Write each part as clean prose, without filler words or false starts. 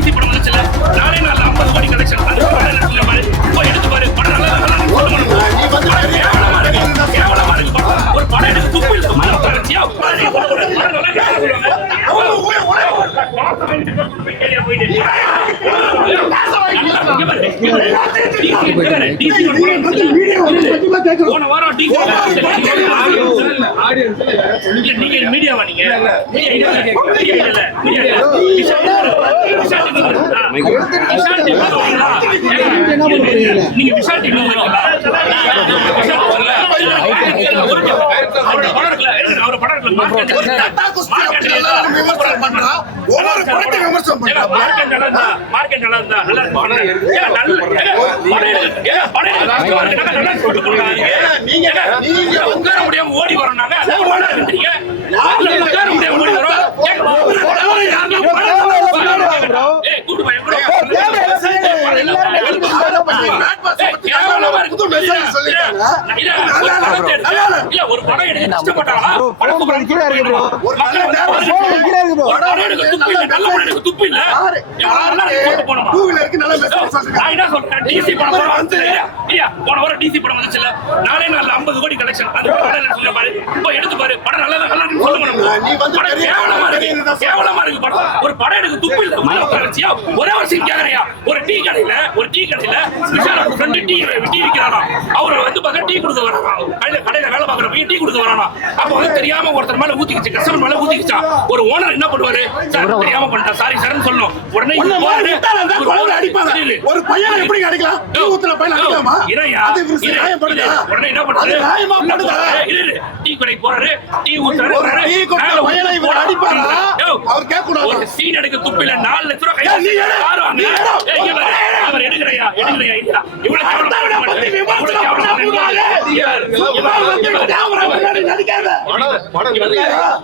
DC படம் வந்துச்சுல, நாளே நாள்ல 50 கோடி கலெக்ஷன். அது போய் எடுத்து பாரு, படம் நல்லா கேவலமா இருக்கு படம். ஒரு படம் எடுத்து துப்பு இல்லை, போன வாரம் நீங்க மீடியாவா நீங்க நீங்க விஷால் டிவி முடியாம ஓடி வரோம். ஒரு படம் எடுக்க கஷ்டப்பட்டாங்க, துப்பு இல்ல. போன வாரம் டிசி படம் வந்துச்சுல, நாளே நாள்ல 50 கோடி கலெக்ஷன். அது போய் எடுத்து பாரு, படம் நல்லா கேவலமா இருக்கு படம். ஒரு படம் எடுக்க துப்பு இல்ல. ஒரே ஒரு சீன் கேக்குறியா? ஒரு டீ கடையில விஷாலோட ஃப்ரெண்ட் டீ விற்கிறானா, அவரு வந்து பார்த்தா டீ கொடுக்க வரானா, கடையில வேலை பார்க்கறப்ப டீ கொடுக்க வரானா. அப்ப வந்து தெரியாம ஒருத்தர் மேல ஊத்திக்கிச்சு, கஸ்டமர் மேல ஊத்திக்கிச்சா. ஒரு ஓனர் என்ன பண்ணுவாரு? சார் தெரியாம பண்ணிட்டா, சாரி சார்னு சொல்லணும். உடனே அடிப்பாங்க. ஒரு பையன் எப்படி அடிக்கலாம்? உடனே என்ன பண்றாரு? டீ கடைக்கு போறாரு, டீ ஊத்துறாரு, ஒரு சீன் எடுக்க துப்பில 4 லட்சம் ரூபாய் அவர் எடுக்கிறையா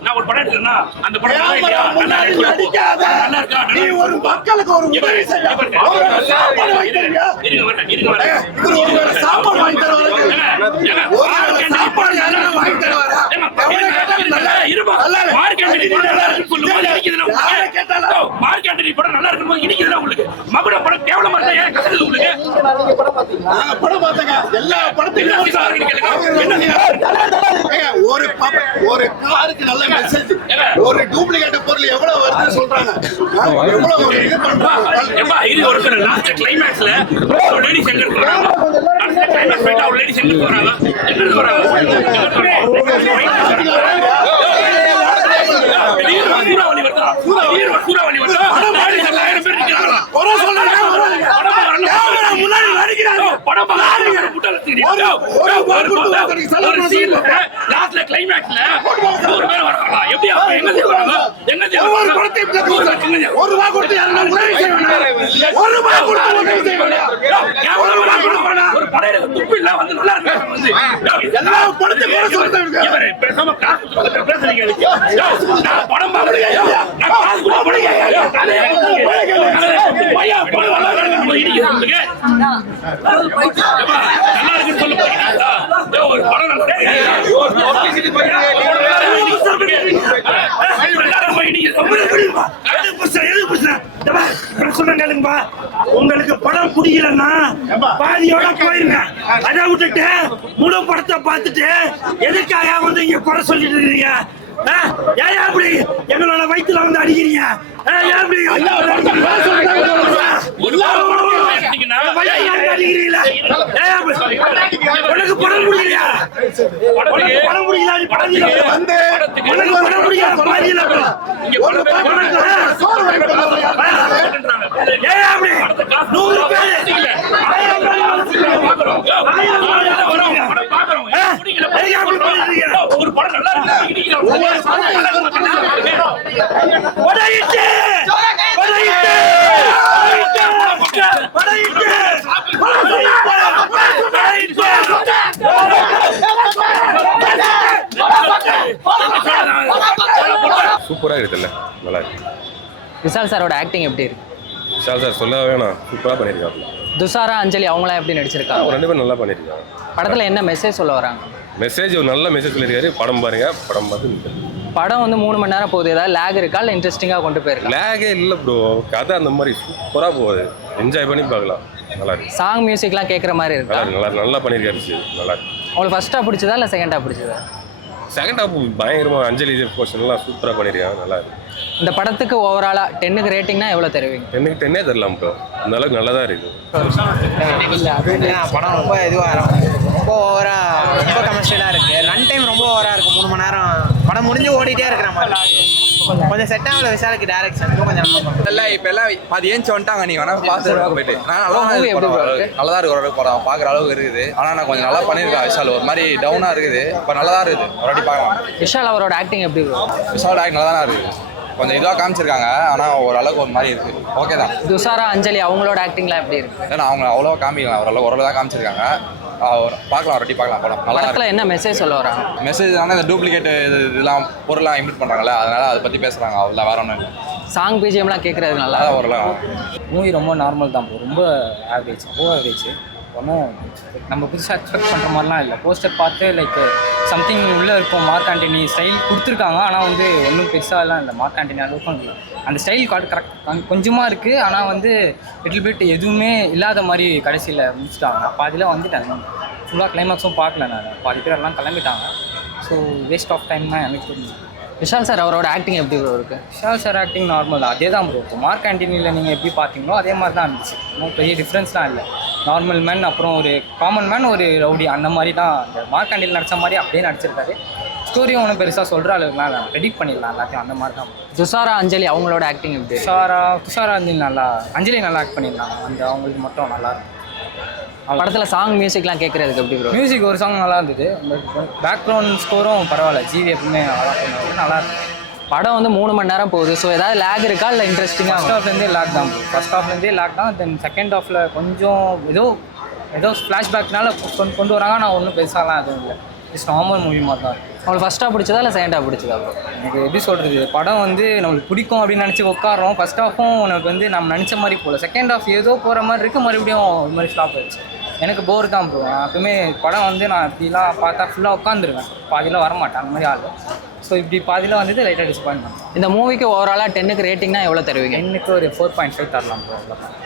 நான் ஒரு படம் எடுக்கிறேன்னா அந்த படம் ஒரு மக்களுக்கு ஒரு சாப்பாடு வாங்கி மார்க்கெட் படம் நல்லா இருக்கும்போது இனிக்குதுல உங்களுக்கு. மகுட படம் கேவலமா இருந்தா ஏன் கசக்குது உங்களுக்கு? படம் பார்த்தங்க, எல்லா படத்தையும் ஒரு காருக்கு நல்ல மெசேஜ், ஒரு டூப்ளிகேட் பொருள் எவ்வளவு வருது சொல்றாங்க, எவ்வளவு இது பண்றாங்க. இது ஒரு லாஸ்ட் கிளைமாக்ஸ்ல ஒரு லேடிஸ் எங்க இருக்காங்க, லாஸ்ட் கிளைமாக்ஸ் போயிட்டா ஒரு லேடிஸ் எங்க இருக்காங்க, எங்க வராங்க? சூறாவளி வருதா? 1000 பேர் நிக்கிறாங்களா? முன்னாடி நடிக்கிறாங்க. படம் லாஸ்ட்ல கிளைமாக்ஸ்ல 100 பேர் வராங்களா? எப்படி எங்க வராங்க? எங்க ஒரு படத்தை ஒரு ரூபாய் கொடுத்து ஒரு ரூபாய் கொடுத்து ஒரு படம் துப்பு இல்ல வந்து நல்லா இருக்கு. வந்து எல்லா படத்தையும் சொல்றாங்க. பேசாம காசு பேசுறீங்க. படம் பாக்குறீங்க, நான் காசு கூட போடுங்க. பையா படம் நல்லா இருக்கு சொல்லு போறீங்களா? ஒரு படம் உங்களுக்கு படம் புரியலன்னா பாதியோட போயிருங்க. அதை விட்டுட்டு முழு படத்தை பார்த்துட்டு எதுக்காக வந்து இங்க குறை சொல்லிட்டு இருக்கீங்க? ஏன் அப்படி எங்களோட வயிற்றுல வந்து அடிக்கிறீங்க? உனக்கு படம் முடியலையா? படம் முடியல, ஒரு படம் நல்லா சூப்பராக இருக்குல்ல, நல்லா இருக்கு. விஷால் சாரோட ஆக்டிங் எப்படி இருக்கு? விஷால் சார் சொல்ல வேணாம், சூப்பராக பண்ணியிருக்காங்க. துஷாரா அஞ்சலி அவங்களாம் எப்படி நடிச்சிருக்காங்க? 2 பேரும் நல்லா பண்ணியிருக்காங்க. படத்தில் என்ன மெசேஜ் சொல்ல வராங்க? மெசேஜ் ஒரு நல்ல மெசேஜ் சொல்லியிருக்காரு. படம் பாருங்க, படம் பார்த்து படம் வந்து 3 மணி நேரம் போகுது, ஏதாவது லேக் இருக்கா இல்லை இன்ட்ரெஸ்டிங்காக கொண்டு போயிருக்கா? லேகே இல்லை ப்ரோ, கதை அந்த மாதிரி சூப்பராக போகுது, என்ஜாய் பண்ணி பார்க்கலாம். நல்லா இருக்கு. சாங் மியூசிக்லாம் கேட்குற மாதிரி இருக்கா? நல்லா பண்ணியிருக்காரு. நல்லா இருக்கு. உங்களுக்கு ஃபர்ஸ்ட் ஹாஃப் பிடிச்சதா இல்லை செகண்ட் ஹாஃப் பிடிச்சதா? செகண்ட் ஹாஃப் பயங்கரமாக அஞ்சலி போர்ஷன்லாம் சூப்பராக பண்ணியிருக்காங்க. நல்லா இருக்கு. இந்த படத்துக்கு ஓவராலாக 10க்கு ரேட்டிங்னா எவ்வளோ தருவீங்க? 10க்கு 10 தரலாம் ப்ரோ, அந்த அளவுக்கு நல்லா தான் இருக்குது. படம் ரொம்ப இதுவாக ரொம்ப ஓவராக ரொம்ப கமர்ஷியலாக இருக்குது. ரன் டைம் ரொம்ப ஓவராக இருக்குது. 3 மணி நேரம் படம் முடிஞ்சு ஓடிட்டே இருக்கிற மாதிரி கொஞ்சம் செட் ஆகல. விஷாலுக்கு டேரக்ஷன் கொஞ்சம் இல்லை இப்போ எல்லாம் அது ஏன் வந்துட்டாங்க. நீ வேணா பார்த்து போயிட்டு நான் நல்லா தான் இருக்கு. ஓரளவுக்கு படம் பார்க்குற அளவுக்கு இருக்குது. ஆனால் நான் கொஞ்சம் நல்லா பண்ணியிருக்கேன். விஷால் ஒரு மாதிரி டவுனாக இருக்குது, இப்போ நல்லா தான் இருக்குது. ஒரு வாட்டி பார்க்கலாம். விஷால் அவரோட ஆக்டிங் எப்படி இருக்கும்? விஷால் ஆக்ட் நல்லா தான் இருக்குது. கொஞ்சம் இதுவாக காமிச்சிருக்காங்க, ஆனால் ஓரளவுக்கு ஒரு மாதிரி இருக்குது. ஓகே தான். துஷாரா அஞ்சலி அவங்களோட ஆக்டிங்லாம் எப்படி இருக்கு? ஏன்னா அவங்க அவ்வளோவா காமிக்கலாம், ஓரளவு தான் காமிச்சிருக்காங்க. பார்க்கலாம், ஒரு வாட்டி பார்க்கலாம். படம் நல்லா படத்தில் இருக்கு. என்ன மெசேஜ் சொல்ல வராங்க? மெசேஜ் ஆனால் இந்த டூப்ளிகேட் இதெல்லாம் பொருள்லாம் இம்ப்ளிட் பண்ணுறாங்களே, அதனால அதை பற்றி பேசுகிறாங்க. அவ்வளோ வேற ஒன்றும் இல்லை. சாங் பிஜிஎம்லாம் கேட்குறது நல்லா அதான் ஓரளவு மூவி ரொம்ப நார்மல் தான் ப்ரோ, ரொம்ப ஆவரேஜ், ரொம்ப ஆவரேஜ். ஒன்றும் நம்ம புதுசாக எக்ஸ்பெக்ட் பண்ணுற மாதிரிலாம் இல்லை. போஸ்டர் பார்த்து லைக் சம்திங் உள்ளே இருக்கும். மார்க் ஆண்டனி ஸ்டைல் கொடுத்துருக்காங்க, ஆனால் வந்து ஒன்றும் பெருசாலாம் இல்லை. மார்க் ஆண்டனி அளவுக்கு அந்த ஸ்டைல் கரெக்ட் கொஞ்சமாக இருக்குது, ஆனால் வந்து லிட்டில் பிட் எதுவுமே இல்லாத மாதிரி கடைசியில் முடிச்சிட்டாங்க. பாதியில் வந்துட்டாங்க. ஃபுல்லாக கிளைமேக்ஸும் பார்க்கல நான். பாதி பேர் எல்லாம் கிளம்பிட்டாங்க. ஸோ வேஸ்ட் ஆஃப் டைம் தான் எனக்கு தெரிஞ்சு. விஷால் சார் அவரோட ஆக்டிங் எப்படி ப்ரோ இருக்கு? விஷால் சார் ஆக்டிங் நார்மல் தான், அதே தான் ப்ரோ. இப்போ மார்க் ஆண்டனியில் நீங்கள் எப்படி பார்த்தீங்களோ அதே மாதிரி தான் இருந்துச்சு. இன்னும் பெரிய டிஃப்ரென்ஸ்லாம் இல்லை. நார்மல் மேன், அப்புறம் ஒரு காமன் மேன், ஒரு ரவுடி, அந்த மாதிரி தான் அந்த மார்க் ஆண்டனியில் நடித்த மாதிரி அப்படியே நடிச்சிருக்காரு. ஸ்டோரியும் ஒன்றும் பெருசாக சொல்கிற அளவுக்குலாம் எடிட் பண்ணிடலாம் எல்லாத்தையும், அந்த மாதிரி தான். துஷாரா அஞ்சலி அவங்களோட ஆக்டிங் எப்படி? துஷாரா அஞ்சலி நல்லா ஆக்ட் பண்ணிடலாம். அந்த அவங்களுக்கு மட்டும் நல்லா இருக்கும். படத்தில் சாங் மியூசிக்லாம் கேட்குறதுக்கு எப்படி ப்ரோ? மியூசிக் ஒரு சாங் நல்லா இருந்தது. பேக்ரவுண்ட் ஸ்கோரும் பரவாயில்ல. ஜிவி எப்பவுமே நல்லா இருக்கும். படம் வந்து 3 மணி நேரம் போகுது, ஸோ ஏதாவது லேக் இருக்கா இல்லை இன்ட்ரெஸ்டிங்காக? ஃபர்ஸ்ட் ஹாஃப்லேருந்தே லேக் தான். தென் செகண்ட் ஹாஃபில் கொஞ்சம் ஏதோ ஃப்ளாஷ்பேக்னால கொண்டு வராங்க. நான் ஒன்றும் பெருசாலாம் எதுவும் இல்லை. இட்ஸ் நார்மல் மூவி மாதிரி தான் இருக்கும். உங்களுக்கு ஃபர்ஸ்ட் ஹாஃப் பிடிச்சதா இல்லை செகண்ட் ஹாஃப் பிடிச்சதா ப்ரோ? எனக்கு எப்படி சொல்கிறது, படம் வந்து நம்மளுக்கு பிடிக்கும் அப்படின்னு நினச்சி உட்காரோம். ஃபர்ஸ்ட் ஹாஃபும் உனக்கு வந்து நம்ம நினச்ச மாதிரி போகல. செகண்ட் ஹாஃப் ஏதோ போகிற மாதிரி இருக்குது, மறுபடியும் இது மாதிரி ஸ்டாப் ஆயிடுச்சு. எனக்கு போர் தான் ப்ரோ. நான் எப்பவுமே படம் வந்து நான் இப்படிலாம் பார்த்தா ஃபுல்லாக உட்காந்துருவேன், பாதியில் வரமாட்டேன், அந்த மாதிரி ஆள். ஸோ இப்படி பாதியில் வந்துட்டு லைட்டாக டிசப்பாயின்ட் பண்ணேன். இந்த மூவிக்கு ஓவராலாக 10க்கு ரேட்டிங்னா எவ்வளோ தருவீங்க? எனக்கு ஒரு 4.5 தரலாம் ப்ரோ.